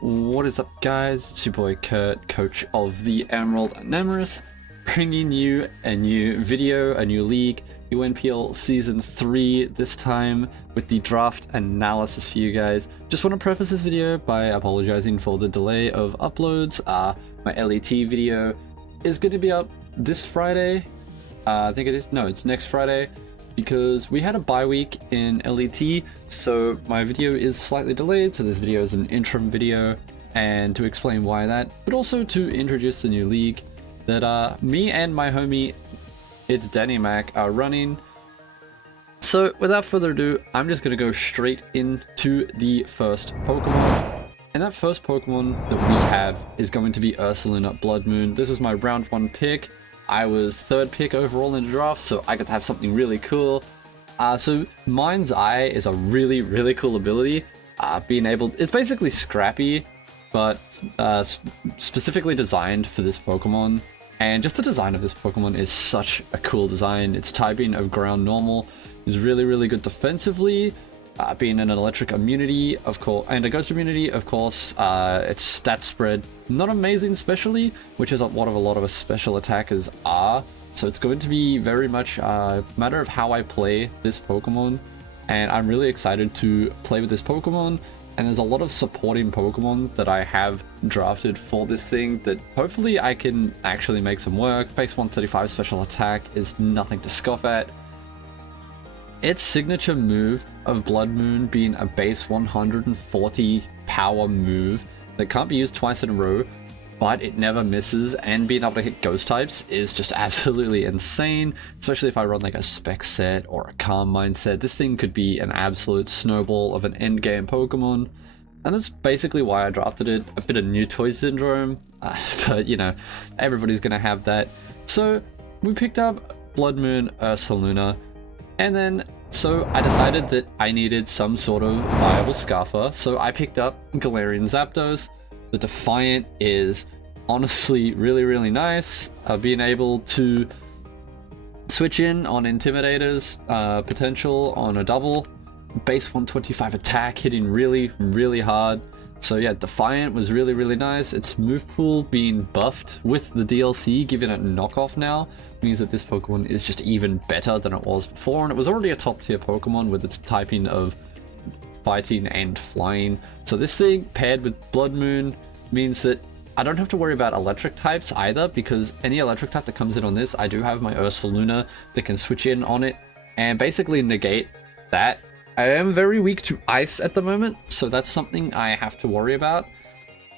What is up, guys? It's your boy Kurt, coach of the Emerald Anemoris, bringing you a new video, a new league, UNPL Season 3 this time with the draft analysis for you guys. Just want to preface this video by apologizing for the delay of uploads. My LET video is going to be up this Friday. I think it is. No, it's next Friday, because we had a bye week in LET, so my video is slightly delayed. So this video is an interim video, and to explain why that, but also to introduce the new league that me and my homie, it's Danny Mac, are running. So without further ado, I'm just gonna go straight into the first Pokemon. And that first Pokemon that we have is going to be Ursulin Blood Moon. This was my round 1 pick. I was 3rd pick overall in the draft, so I got to have something really cool. So Mind's Eye is a really cool ability. It's basically Scrappy, but specifically designed for this Pokemon. And just the design of this Pokemon is such a cool design. Its typing of ground normal is really good defensively. Being an electric immunity, of course, and a ghost immunity, of course. Its stat spread not amazing, especially, which is what a lot of special attackers are. So it's going to be very much a matter of how I play this Pokemon, and I'm really excited to play with this Pokemon. And there's a lot of supporting Pokemon that I have drafted for this thing that hopefully I can actually make some work. Base 135 special attack is nothing to scoff at. Its signature move of Blood Moon being a base 140 power move that can't be used twice in a row, but it never misses, and being able to hit ghost types is just absolutely insane, especially if I run like a spec set or a calm mind set. This thing could be an absolute snowball of an endgame Pokemon, and that's basically why I drafted it. A bit of new toy syndrome, but you know, everybody's gonna have that. So we picked up Blood Moon Ursulina. And then, so I decided that I needed some sort of viable Scarfer, so I picked up Galleon Zapdos. The Defiant is honestly really nice. Being able to switch in on Intimidator's potential on a double. Base 125 attack, hitting really hard. So yeah, Defiant was really nice. Its move pool being buffed with the DLC, giving it knockoff now, means that this Pokemon is just even better than it was before, and it was already a top tier Pokemon with its typing of fighting and flying. So this thing paired with Blood Moon means that I don't have to worry about electric types either, because any electric type that comes in on this, I do have my Ursulina that can switch in on it and basically negate that. I am very weak to ice at the moment, so that's something I have to worry about,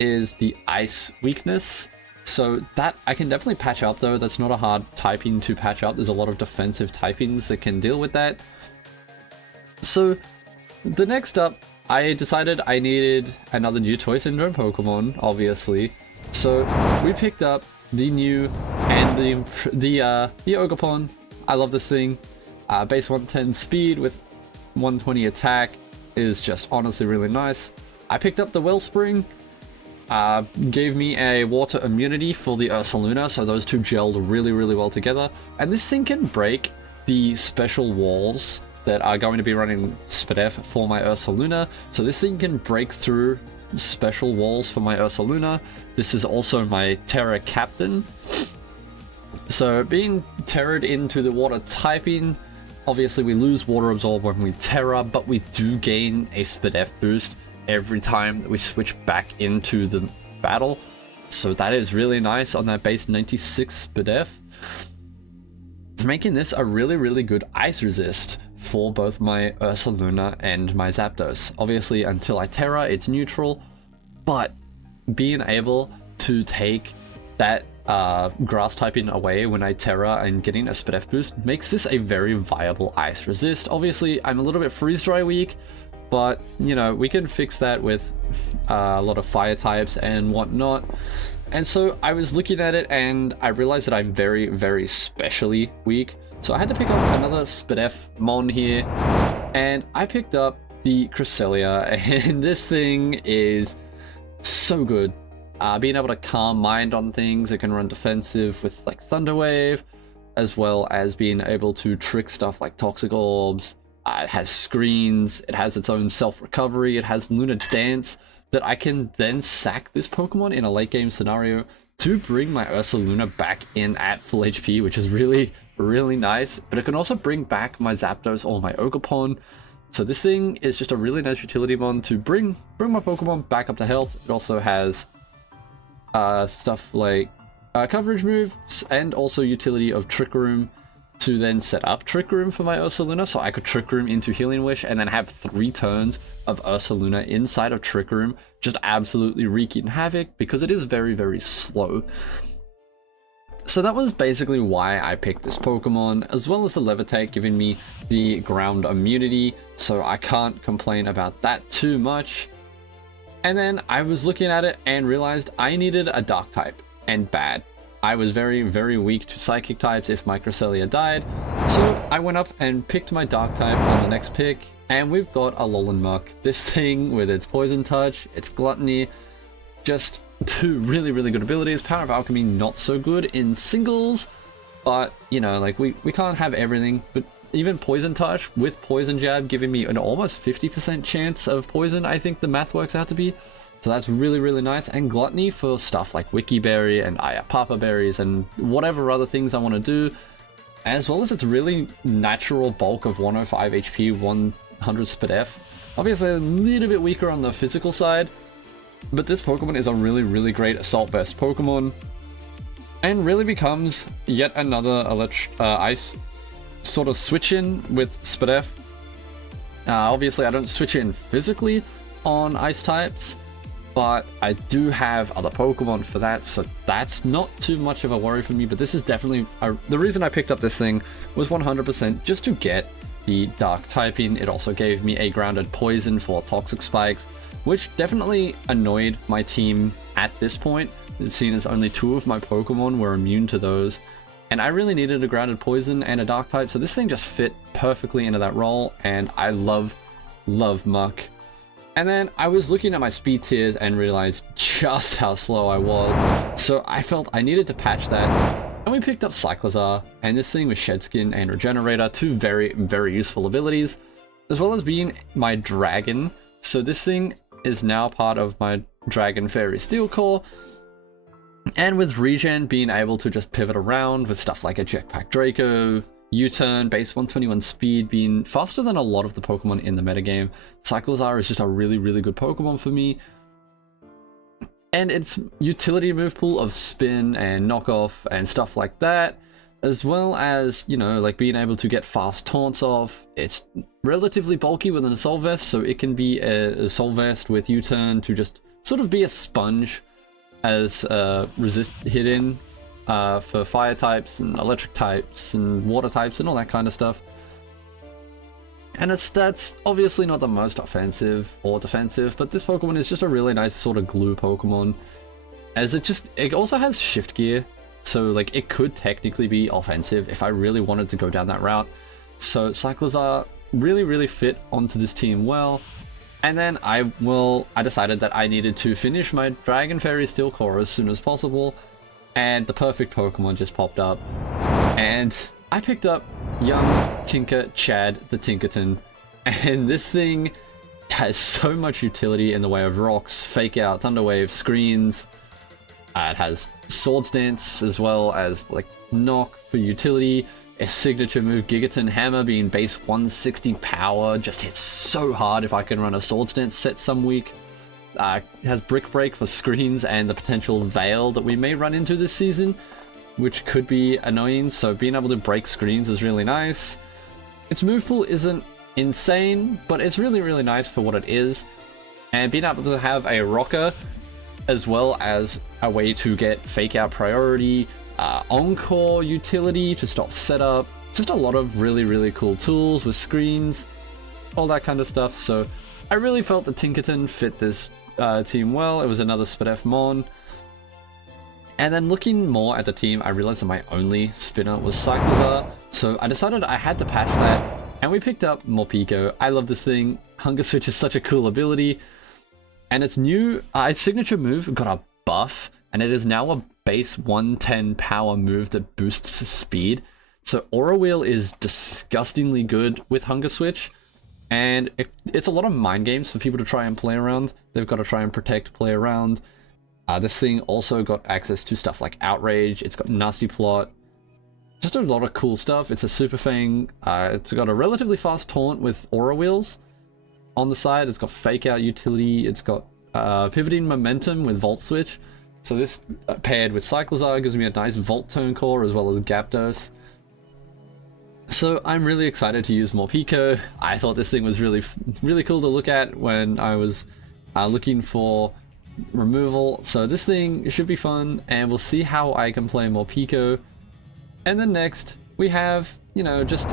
is the ice weakness. So that I can definitely patch up though. That's not a hard typing to patch up. There's a lot of defensive typings that can deal with that. So the next up, I decided I needed another new Toy Syndrome Pokemon, obviously. So we picked up the new and the Ogapon. I love this thing. Base 110 speed with 120 attack is just honestly really nice. I picked up the Wellspring. Gave me a water immunity for the Ursulina, so those two gelled really well together. And this thing can break the special walls that are going to be running Spydops for my Ursulina. So this thing can break through special walls for my Ursulina. This is also my Terra Captain. So being terrored into the water typing, obviously we lose Water Absorb when we Terra, but we do gain a Spydops boost every time that we switch back into the battle. So that is really nice on that base 96 Spydops. Making this a really good ice resist for both my Ursulina and my Zapdos. Obviously until I Terra it's neutral, but being able to take that grass typing away when I Terra and getting a Spydops boost makes this a very viable ice resist. Obviously I'm a little bit freeze dry weak, but you know, we can fix that with a lot of fire types and whatnot. And so I was looking at it and I realized that I'm very specially weak. So I had to pick up another Spydops Mon here, and I picked up the Cresselia, and this thing is so good. Being able to calm mind on things, it can run defensive with like Thunder Wave, as well as being able to trick stuff like Toxic Orbs. It has screens, it has its own self-recovery, it has Lunar Dance that I can then sack this Pokemon in a late game scenario to bring my Ursaluna back in at full HP, which is really, really nice. But it can also bring back my Zapdos or my Ogerpon. So this thing is just a really nice utility mon to bring my Pokemon back up to health. It also has stuff like coverage moves and also utility of Trick Room to then set up Trick Room for my Ursaluna, so I could Trick Room into Healing Wish and then have 3 turns of Ursaluna inside of Trick Room, just absolutely wreaking havoc because it is very, very slow. So that was basically why I picked this Pokemon, as well as the Levitate giving me the ground immunity, so I can't complain about that too much. And then I was looking at it and realized I needed a Dark type, and bad. I was very, very weak to Psychic types if my Cresselia died, so I went up and picked my Dark type on the next pick, and we've got Alolan Merc. This thing with its Poison Touch, its Gluttony, just 2 really, really good abilities. Power of Alchemy not so good in singles, but you know, like we can't have everything. But even Poison Touch with Poison Jab giving me an almost 50% chance of poison, I think the math works out to be. So that's really, really nice. And Gluttony for stuff like Wiki Berry and Ayapapa Berries and whatever other things I want to do, as well as its really natural bulk of 105 HP, 100 Speed F. Obviously a little bit weaker on the physical side, but this Pokemon is a really, really great Assault Vest Pokemon, and really becomes yet another Ice sort of switch in with Speed F. Obviously I don't switch in physically on Ice types, but I do have other Pokemon for that, so that's not too much of a worry for me. But this is definitely the reason I picked up this thing was 100% just to get the Dark typing. It also gave me a grounded Poison for Toxic Spikes, which definitely annoyed my team at this point, seeing as only 2 of my Pokemon were immune to those. And I really needed a grounded Poison and a Dark type, so this thing just fit perfectly into that role, and I love Muck. And then I was looking at my speed tiers and realized just how slow I was, so I felt I needed to patch that. And we picked up Cyclizar, and this thing with Shed Skin and Regenerator, 2 very, very useful abilities, as well as being my Dragon. So this thing is now part of my Dragon Fairy Steel Core, and with Regen being able to just pivot around with stuff like a Jetpack Draco, U-turn, base 121 speed, being faster than a lot of the Pokemon in the metagame. Cyclizar is just a really, really good Pokemon for me. And its utility move pool of Spin and Knockoff and stuff like that, as well as, you know, like being able to get fast taunts off. It's relatively bulky with an Assault Vest, so it can be a Assault Vest with U-turn to just sort of be a sponge as resist hit-in for fire types and electric types and water types and all that kind of stuff. And its stats, obviously not the most offensive or defensive, but this Pokemon is just a really nice sort of glue Pokemon, as it also has Shift Gear, so like it could technically be offensive if I really wanted to go down that route. So Cyclizar really, really fit onto this team well. And then I decided that I needed to finish my Dragon Fairy Steel Core as soon as possible, and the perfect Pokemon just popped up, and I picked up young Tinker Chad the Tinkerton, and this thing has so much utility in the way of rocks, Fake Out, Thunder Wave, screens. It has Swords Dance as well as like Knock for utility. A signature move, Gigaton Hammer, being base 160 power, just hits so hard if I can run a Swords Dance set some week. It has Brick Break for screens and the potential Veil that we may run into this season, which could be annoying, so being able to break screens is really nice. Its move pool isn't insane, but it's really, really nice for what it is. And being able to have a Rocker, as well as a way to get Fake Out priority, Encore utility to stop setup, just a lot of really, really cool tools with screens, all that kind of stuff. So I really felt that Tinkerton fit this team well. It was another Speed F Mon. And then looking more at the team, I realized that my only spinner was Cyclizar, so I decided I had to patch that, and we picked up more Pico. I love this thing. Hunger Switch is such a cool ability, and its new signature move got a buff, and it is now a base 110 power move that boosts speed. So Aura Wheel is disgustingly good with Hunger Switch, And it's a lot of mind games for people to try and play around. They've got to try and protect, play around. This thing also got access to stuff like Outrage. It's got Nasty Plot. Just a lot of cool stuff. It's a Super Fang. It's got a relatively fast Taunt with Aura Wheels on the side. It's got Fake Out utility. It's got Pivoting Momentum with Volt Switch. So this paired with Cyclizar gives me a nice Volt Turn Core as well as Zapdos. So I'm really excited to use more Pico. I thought this thing was really cool to look at when I was looking for removal. So this thing should be fun, and we'll see how I can play more Pico. And then next we have, you know, just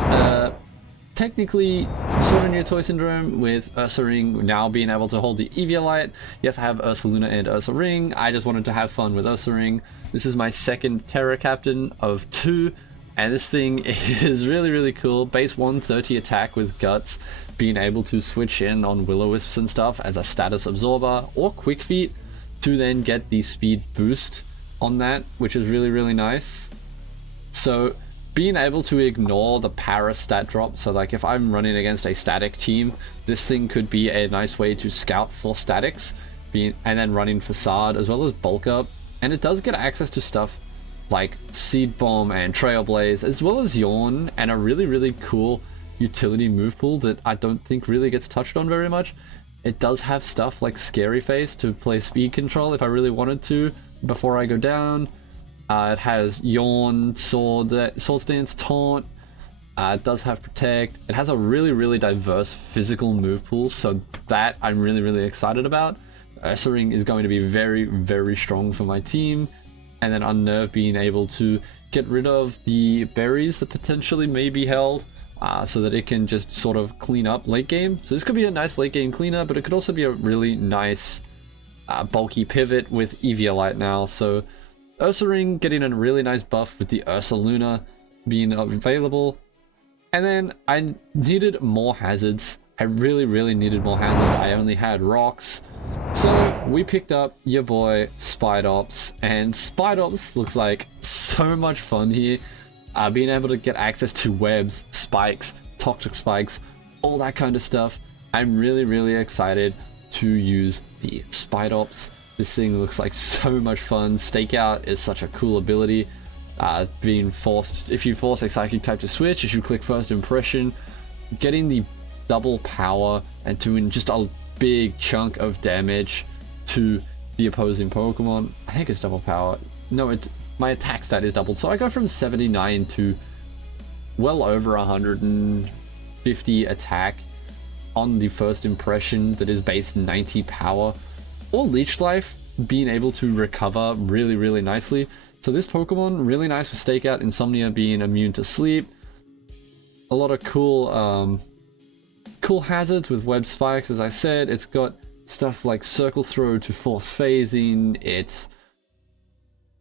technically sort of new Toy Syndrome with Ursaring now being able to hold the Eviolite. Yes, I have Ursaluna and Ursaring. I just wanted to have fun with Ursaring. This is my second Terra Captain of 2. And this thing is really cool. Base 130 attack with Guts, being able to switch in on Will-O-Wisps and stuff as a status absorber, or Quick Feet to then get the speed boost on that, which is really nice. So being able to ignore the para stat drop, so like if I'm running against a static team, this thing could be a nice way to scout for statics, and then running Facade as well as Bulk Up. And it does get access to stuff like Seed Bomb and Trailblaze, as well as Yawn, and a really cool utility move pool that I don't think really gets touched on very much. It does have stuff like Scary Face to play speed control if I really wanted to before I go down. It has Yawn, Sword Stance, Taunt. It does have Protect. It has a really diverse physical move pool, so that I'm really excited about. Ursaring is going to be very strong for my team. And then Unnerve being able to get rid of the berries that potentially may be held, so that it can just sort of clean up late game. So this could be a nice late game cleanup, but it could also be a really nice bulky pivot with Eviolite now. So Ursaring getting a really nice buff with the Ursaluna being available. And then I needed more hazards. I really needed more hazards. I only had rocks. So we picked up your boy Spydops, and Spydops looks like so much fun here. Being able to get access to webs, spikes, toxic spikes, all that kind of stuff. I'm really excited to use the Spydops. This thing looks like so much fun. Stakeout is such a cool ability. Being forced, if you force a psychic type to switch, if you click First Impression, getting the double power and doing just a big chunk of damage to the opposing Pokemon. I think it's double power. No, my attack stat is doubled, so I go from 79 to well over 150 attack on the First Impression that is base 90 power, or Leech Life being able to recover really nicely. So this Pokemon really nice for Stakeout, Insomnia being immune to sleep. A lot of cool hazards with web spikes. As I said, it's got stuff like Circle Throw to force phasing. It's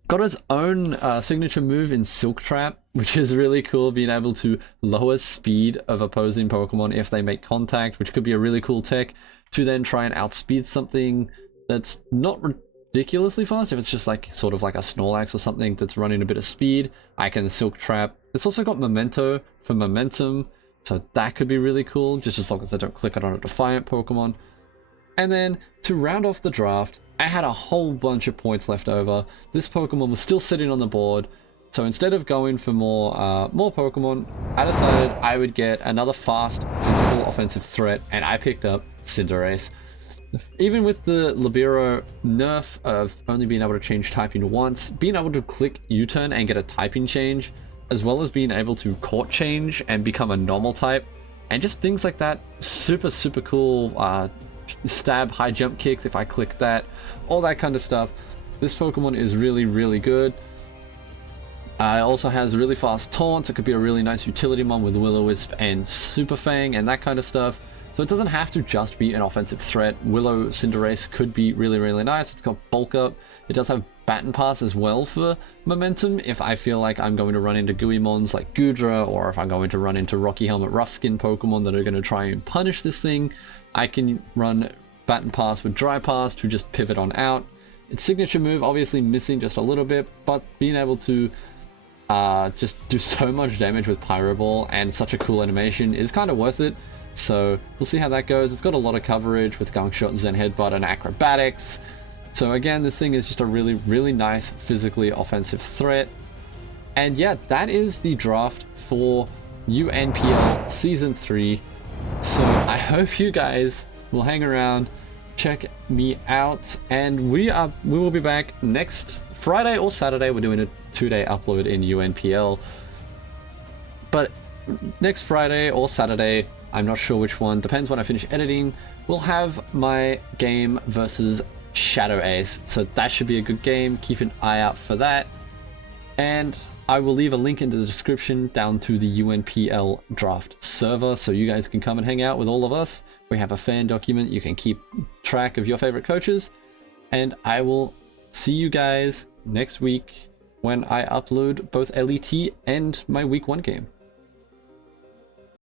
got its own signature move in Silk Trap, which is really cool, being able to lower speed of opposing Pokemon if they make contact, which could be a really cool tech to then try and outspeed something that's not ridiculously fast. If it's just like sort of like a Snorlax or something that's running a bit of speed, I can Silk Trap. It's also got Memento for momentum, so that could be really cool, just as long as I don't click it on a Defiant Pokemon. And then to round off the draft, I had a whole bunch of points left over. This Pokemon was still sitting on the board, so instead of going for more Pokemon, I decided I would get another fast physical offensive threat, and I picked up Cinderace. Even with the Libero nerf of only being able to change typing once, being able to click U-turn and get a typing change, as well as being able to court change and become a normal type, and just things like that, super cool. Stab, high jump kicks if I click that, all that kind of stuff. This Pokemon is really good. It also has really fast taunts. It could be a really nice utility mon with Will-O-Wisp and Super Fang and that kind of stuff. So it doesn't have to just be an offensive threat. Willow Cinderace could be really nice. It's got Bulk Up. It does have Baton Pass as well for momentum if I feel like I'm going to run into gooey mons like Goodra, or if I'm going to run into Rocky Helmet Rough Skin Pokemon that are going to try and punish this thing. I can run Baton Pass with Dry Pass to just pivot on out. Its signature move obviously missing just a little bit, but being able to just do so much damage with Pyro Ball and such a cool animation is kind of worth it. So we'll see how that goes. It's got a lot of coverage with Gunk Shot, Zen Headbutt, and Acrobatics. So again, this thing is just a really, really nice physically offensive threat. And yeah, that is the draft for UNPL Season 3. So I hope you guys will hang around, check me out, and we will be back next Friday or Saturday. We're doing a 2-day upload in UNPL. But next Friday or Saturday, I'm not sure which one, depends when I finish editing, we'll have my game versus Shadow Ace. So that should be a good game. Keep an eye out for that. And I will leave a link in the description down to the UNPL draft server so you guys can come and hang out with all of us. We have a fan document. You can keep track of your favorite coaches. And I will see you guys next week when I upload both LET and my week 1 game.